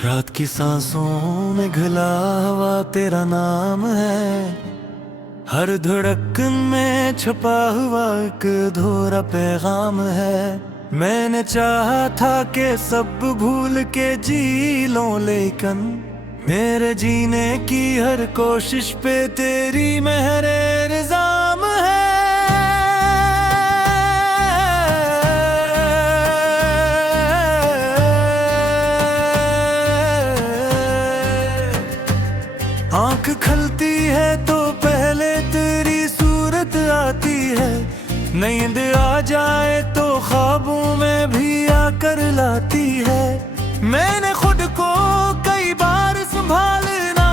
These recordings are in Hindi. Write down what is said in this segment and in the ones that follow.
रात की सांसों में घुला हुआ तेरा नाम है, हर धड़कन में छुपा हुआ एक अधूरा पैगाम है। मैंने चाहा था कि सब भूल के जी लूं, लेकिन मेरे जीने की हर कोशिश पे तेरी मेहर इल्जाम है। आंख खलती है तो पहले तेरी सूरत आती है, नींद आ जाए तो ख्वाबों में भी आकर लाती है। मैंने खुद को कई बार संभालना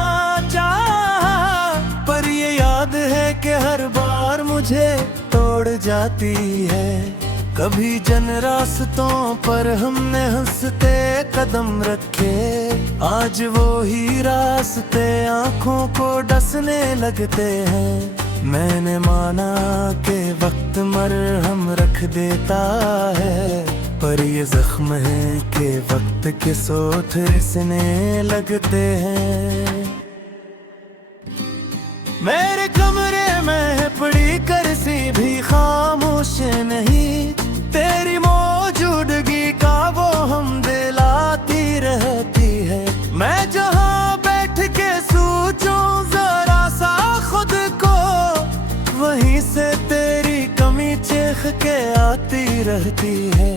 चाहा, पर ये याद है कि हर बार मुझे तोड़ जाती है। कभी जन रास्तों पर हमने हंसते कदम रखे, आज वो ही रास्ते आंखों को डसने लगते हैं। मैंने माना कि वक्त मरहम रख देता है, पर ये जख्म है कि वक्त के सोथ रिसने लगते हैं। मेरे कमरे में पड़ी करसी भी खामोश नहीं, तेरी मौजूदगी का वो हम दिलाती रहती है। मैं जहाँ बैठ के सोचूं जरा सा खुद को, वहीं से तेरी कमी चीख के आती रहती है।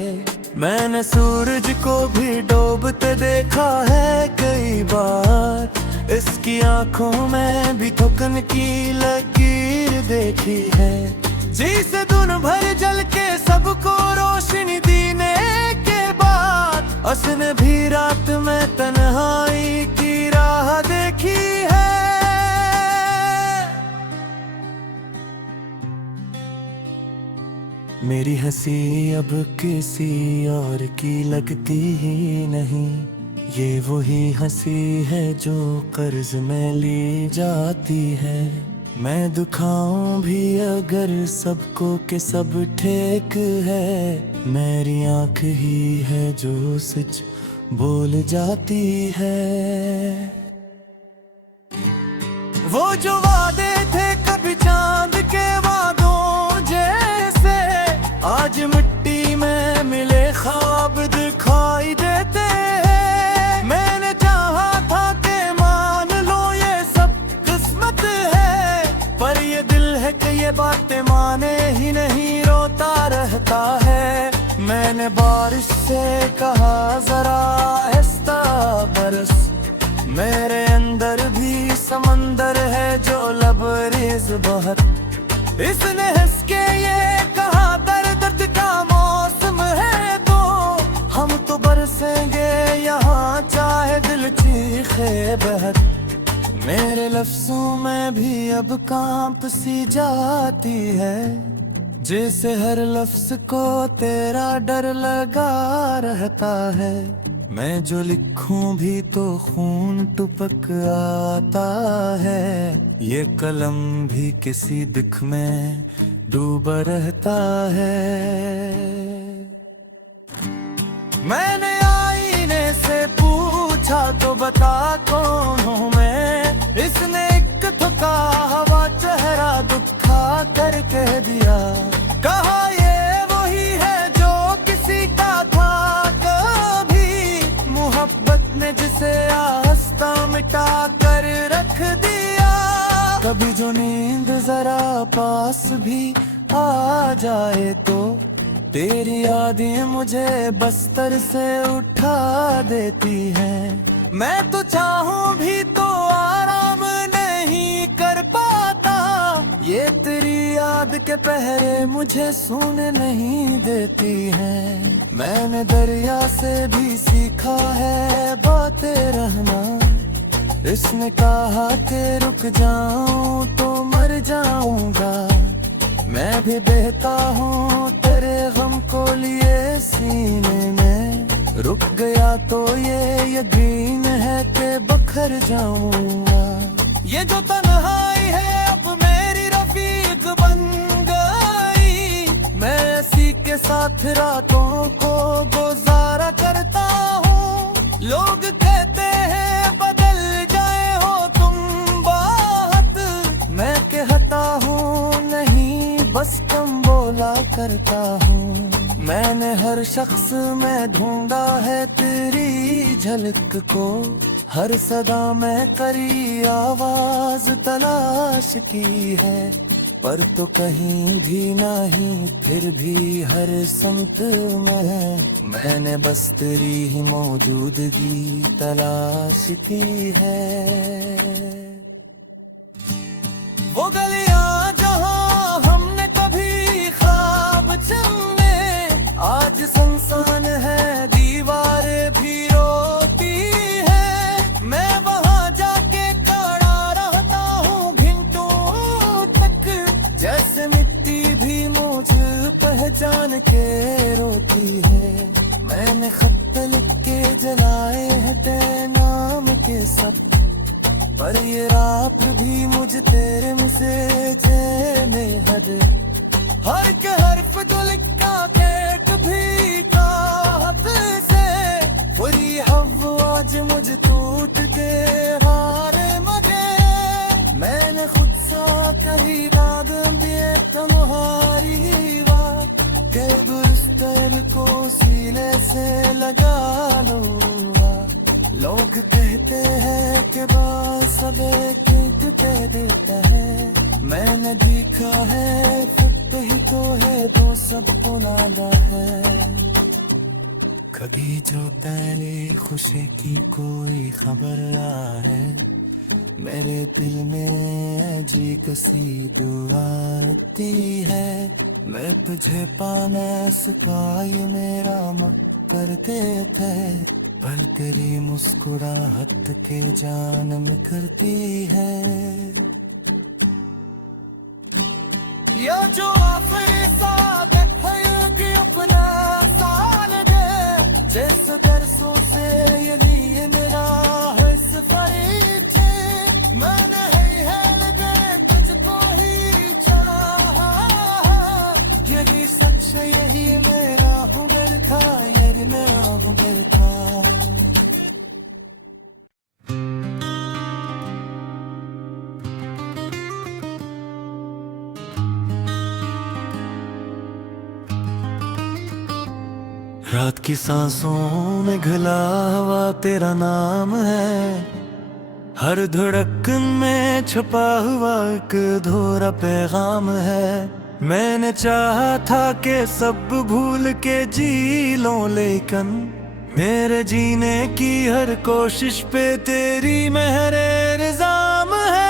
मैंने सूरज को भी डूबते देखा है कई बार, इसकी आंखों में भी थकन की लकीर देखी है। जी से दिन भर जल के सबको रोशनी देने के बाद, उसने भी रात में तन्हाई की राह देखी है। मेरी हंसी अब किसी और की लगती ही नहीं, ये वही हंसी है जो कर्ज में ली जाती है। मैं दुखाऊं भी अगर सबको के सब ठीक है, मेरी आंख ही है जो सच बोल जाती है। वो जो वादे थे कभी चांद के वादों जैसे, आज मिट्टी में मिले ख्वाब दिखाई देते हैं। मैंने चाहा था कि मान लो ये सब किस्मत है, पर ये दिल है कि ये बातें माने ही नहीं, रोता रहता है। मैंने बारिश से कहा जरा आहिस्ता बरस, मेरे अंदर भी समंदर है जो लबरेज बहत। इसने हंस के ये कहा दर्द का मौसम है, तो हम तो बरसेंगे यहाँ चाहे दिल चीखे बहत। मेरे लफ्जों में भी अब कांप सी जाती है, जैसे हर लफ्ज को तेरा डर लगा रहता है। मैं जो लिखूं भी तो खून टपक आता है, ये कलम भी किसी दुख में डूबा रहता है। मैंने आईने से पूछा तो बता कौन हूँ मैं, इसने एक थका हवा चेहरा दुखा कर कह दिया। कहा ये वही है जो किसी का था कभी, मोहब्बत ने जिसे आस्था मिटा कर रख दिया। कभी जो नींद जरा पास भी आ जाए तो, तेरी यादें मुझे बस्तर से उठा देती हैं। मैं तो चाहूं भी तो आराम नहीं कर पाता, ये तेरी याद के पहरे मुझे सोने नहीं देती हैं। मैंने दरिया से भी सीखा है बातें रहना, इसने कहा कि रुक जाऊं तो मर जाऊंगा। मैं भी बहता हूँ तेरे गम को लिए सीने में, रुक गया तो ये यकीन है कि बखर जाऊंगा। ये जो तन्हाई है अब मेरी रफीक बन गई, मैं इसी के साथ रातों को गुजारा करता हूँ। लोग कहते करता हूँ। मैंने हर शख्स में ढूंढा है तेरी झलक को, हर सदा में करी आवाज तलाश की है, पर तो कहीं भी नहीं, फिर भी हर समत में है। मैंने बस तेरी ही मौजूदगी तलाश की है। वो गलियां जहां हमने कभी ख्वाब चुने, आज सुनसान है, दीवारें भी रोती है। मैं वहां जाके खड़ा रहता हूँ घंटों तक, जैसे मिट्टी भी मुझे पहचान के रोती है। मैंने खत लिख के जलाए हैं नाम के सब, पर ये रात भी मुझे तेरे मुँह से जेने हद। हर के हर्फ जो लिखा केट भी काहत से, बुरी हवा आज मुझे टूट के हारे मगे। मैंने खुद सा कही दाद दिए तुम्हारी बात, के दुरुस्त को सीने से लगा लूंगा। लोग कहते हैं कि बस सब एक देता है, मैंने देखा है फक्त ही तो है, तो सब बुलाना है। कभी जो पहले खुशी की कोई खबर आए, मेरे दिल में जी कसी दुआ आती है। मैं तुझे पाना सका ये मेरा मकर के थे, पल तेरी मुस्कुराहट के जान में करती है। या जो आखिरी साथ है कि अपना साल दे, जैसे तरसों से ये लिए मेरा है सफारी छे। मैंने है दे तुझको ही चाहा, यही सच यही मेरा हुनर था, यही मेरा हुनर था। रात की सांसों में घुला हुआ तेरा नाम है, हर धड़कन में छुपा हुआ एक अधूरा पैगाम है। मैंने चाहा था कि सब भूल के जी लूं, लेकिन मेरे जीने की हर कोशिश पे तेरी मेहर इल्जाम है।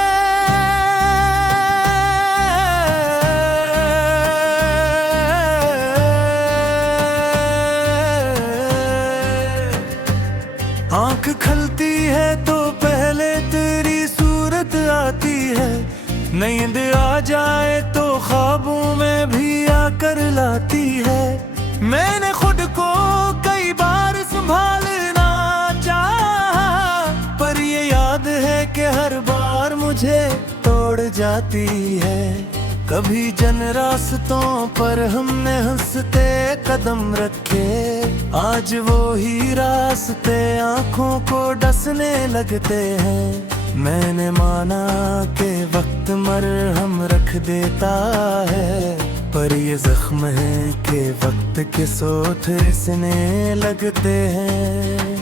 आंख खलती है तो पहले तेरी सूरत आती है, नींद आ जाए तो ख्वाबों में भी आकर लाती है। मैंने खुद को कई बार संभालना चाहा, पर ये याद है कि हर बार मुझे तोड़ जाती है। कभी जन रास्तों पर हमने हंसते कदम रखे, आज वो ही रास्ते आंखों को डसने लगते हैं। मैंने माना कि वक्त मरहम रख देता है, पर ये जख्म है कि वक्त के सोथ रिसने लगते हैं।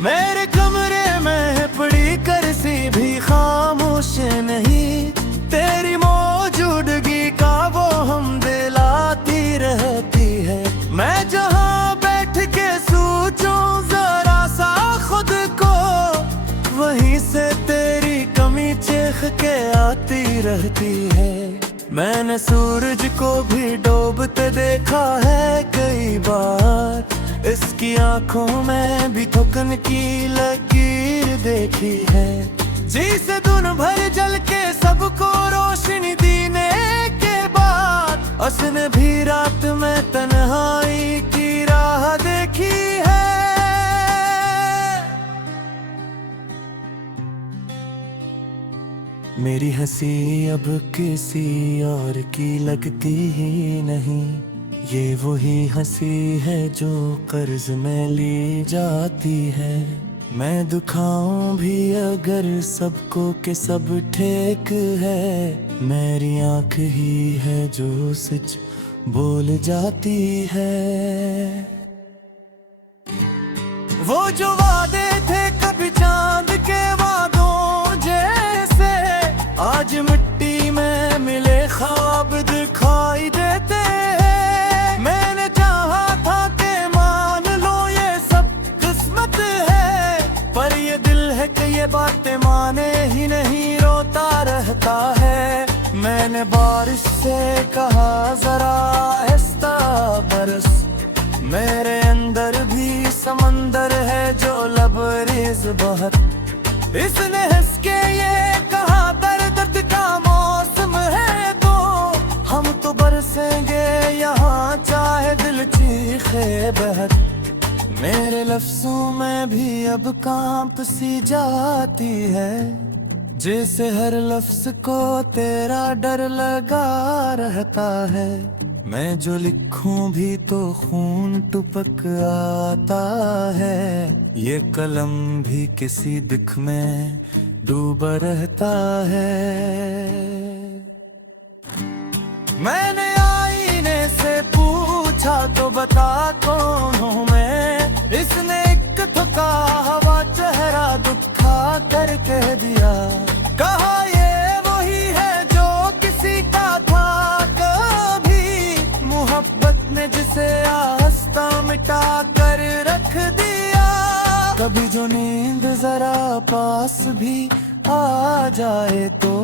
मेरे कमरे में पड़ी करसी भी खामोश नहीं, तेरी मौजूदगी का वो हम दिलाती रहती है। मैं जहाँ बैठ के सोचूं जरा सा खुद को, वहीं से तेरी कमी चीख के आती रहती है। मैंने सूरज को भी डूबते देखा है कई बार, इसकी आंखों में भी थकन की लकीर देखी है। जी से दिन भर जल के सबको रोशनी देने के बाद, उसने भी रात में तन्हाई की राह देखी है। मेरी हंसी अब किसी और की लगती ही नहीं, ये वही हंसी है जो कर्ज में ली जाती है। मैं दुखाऊं भी अगर सबको के सब ठीक है, मेरी आंख ही है जो सच बोल जाती है। वो जो वादे थे कभी चांद के वादों जैसे, आज मिट्टी में मिले ख्वाब दिखाई देते हैं। मैंने चाहा था कि मान लो ये सब किस्मत है, पर ये दिल है कि ये बातें माने ही नहीं, रोता रहता है। मैंने बारिश से कहा जरा आहिस्ता बरस, मेरे अंदर भी समंदर है जो लबरेज बहत। इसने हंस के ये कहा दर्द का मौसम है, तो हम तो बरसेंगे यहाँ चाहे दिल चीखे बहत। मेरे लफ्जों में भी अब कांप सी जाती है, जैसे हर लफ्ज को तेरा डर लगा रहता है। मैं जो लिखूं भी तो खून टपक आता है, ये कलम भी किसी दुख में डूबा रहता है। मैंने आईने से पूछा तो बता कौन हूँ मैं, इसने एक थका हवा चेहरा दुखा कर कह दिया। कहा ये वही है जो किसी का था कभी, मोहब्बत ने जिसे आस्था मिटा कर रख दिया। कभी जो नींद जरा पास भी आ जाए तो,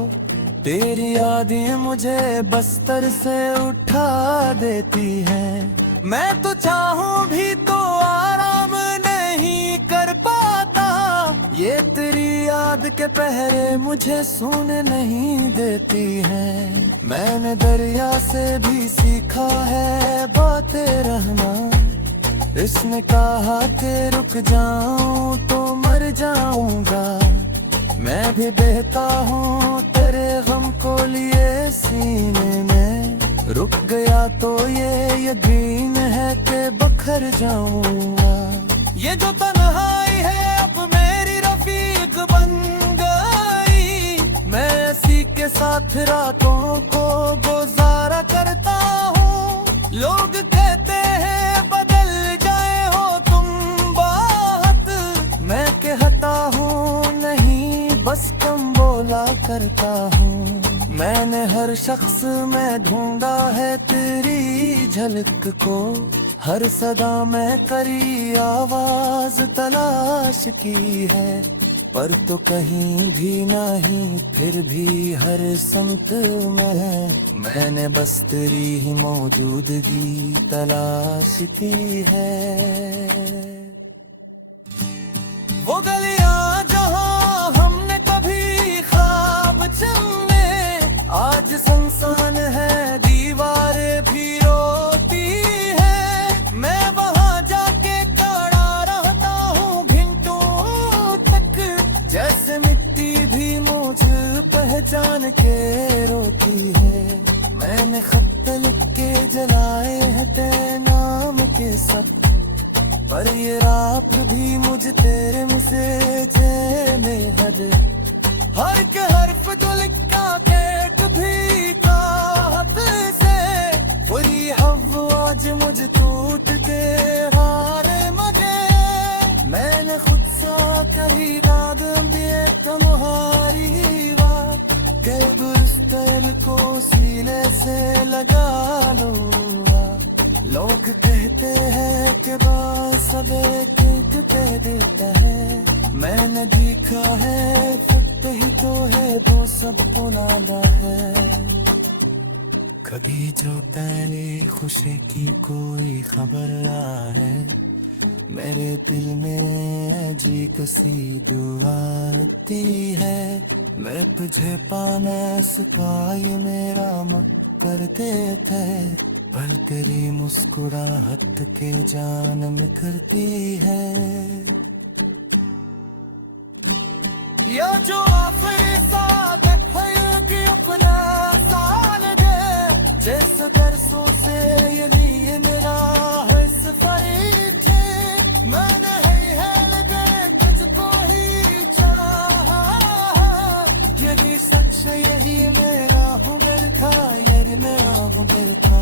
तेरी यादें मुझे बस्तर से उठा देती हैं। मैं तो चाहूं भी तो आराम नहीं कर पाता, ये तेरी याद के पहरे मुझे सोने नहीं देती हैं। मैंने दरिया से भी सीखा है बातें रहना, इसने कहा कि रुक जाऊं तो मर जाऊंगा। मैं भी बहता हूँ तेरे गम को लिए सीने में, रुक गया तो ये यकीन है कि बखर जाऊंगा। ये जो तन्हाई है अब मेरी रफीक बन गई, मैं इसी के साथ रातों को गुजारा करता हूँ। लोग कहते हैं बदल जाए हो तुम बात, मैं कहता हूँ नहीं बस कम बोला करता हूँ। मैंने हर शख्स में ढूंढा है तेरी झलक को, हर सदा में करी आवाज तलाश की है, पर तो कहीं भी नहीं फिर भी हर समत में है। मैंने बस तेरी ही मौजूदगी तलाश की है। वो गलियां जहां हमने कभी ख्वाब चुने, आज सुनसान है दीवारें भी रोती है। मैं वहां जाके खड़ा रहता हूँ घंटों तक, जैसे मिट्टी भी मुझे पहचान के रोती है। मैंने खत लिख के जलाए हैं तेरे नाम के सब, पर ये रात भी मुझे तेरे मुँह से जेने हदे। हर के हर्फ जो लिखा केक भी कात से, पूरी हवा आज मुझे टूट के हारे मजे। मैंने खुद सा कही रात दिए तुम्हारी बात, के बुरस्तेल को सीने से लगा लूंगा। लोग कहते हैं कि बस अब एक कह देता है, मैंने देखा है फट ही तो है वो सब पुराना है। कभी जो तेरी खुशी की कोई खबर है, मेरे दिल में जी कसी दुआ आती है। मैं तुझे पाना सका ये मेरा मक्कर के थे, पल तेरी मुस्कुराहट के जान निखरती है। या जो आखिरी साथ है कि अपना साल दे, जैसे बरसों से ये लिए मेरा है सफाई थे। मैंने है लगे तुझको यदि सच यही मेरा हुनर था, यदि मेरा हुनर था।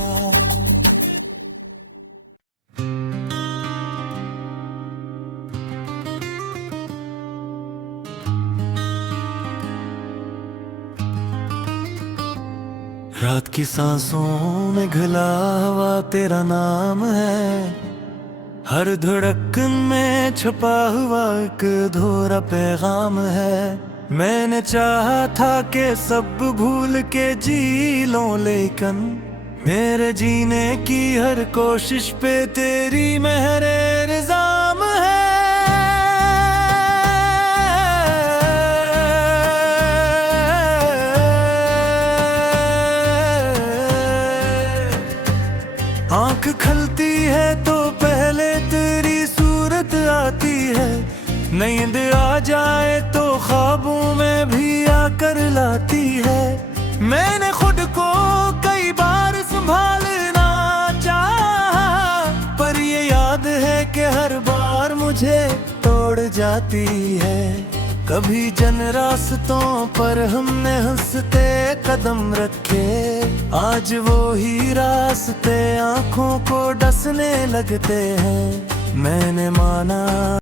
रात की सांसों में घुला हुआ तेरा नाम है, हर धड़कन में छुपा हुआ एक अधूरा पैगाम है। मैंने चाहा था कि सब भूल के जी लूं, लेकिन मेरे जीने की हर कोशिश पे तेरी मेहर इल्जाम है। आँख खलती है तो पहले तेरी सूरत आती है, नींद आ जाए तो ख्वाबों में भी आकर लाती है। मैंने खुद को कई बार संभालना चाहा, पर ये याद है कि हर बार मुझे तोड़ जाती है। कभी जन रास्तों पर हमने हंसते कदम रखे, आज वो ही रास्ते आंखों को डसने लगते हैं। मैंने माना